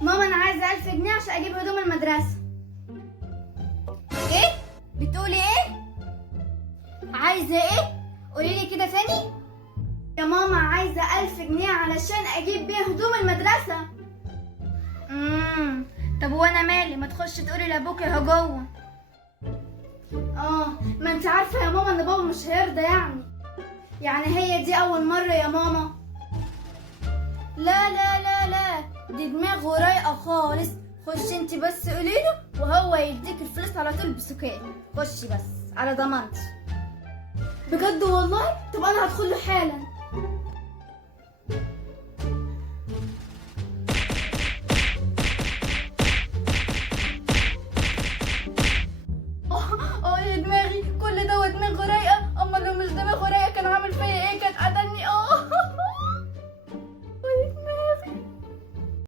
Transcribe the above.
ماما انا عايزه 1000 جنيه عشان اجيب هدوم المدرسه. ايه بتقولي ايه؟ عايزه ايه؟ قولي لي كده تاني. يا ماما عايزه 1000 جنيه علشان اجيب بيها هدوم المدرسه. طب وانا مالي؟ ما تخش تقولي لابوك اهو جوه. ما انت عارفه يا ماما ان بابا مش هيرضى يعني هي دي اول مره يا ماما. لا لا لا لا، دي دماغه رايقه خالص. خش انت بس قولي له وهو يديك الفلوس على طول بسكات. خشي بس على ضمانتي. بجد والله؟ طب انا هدخل له حالا.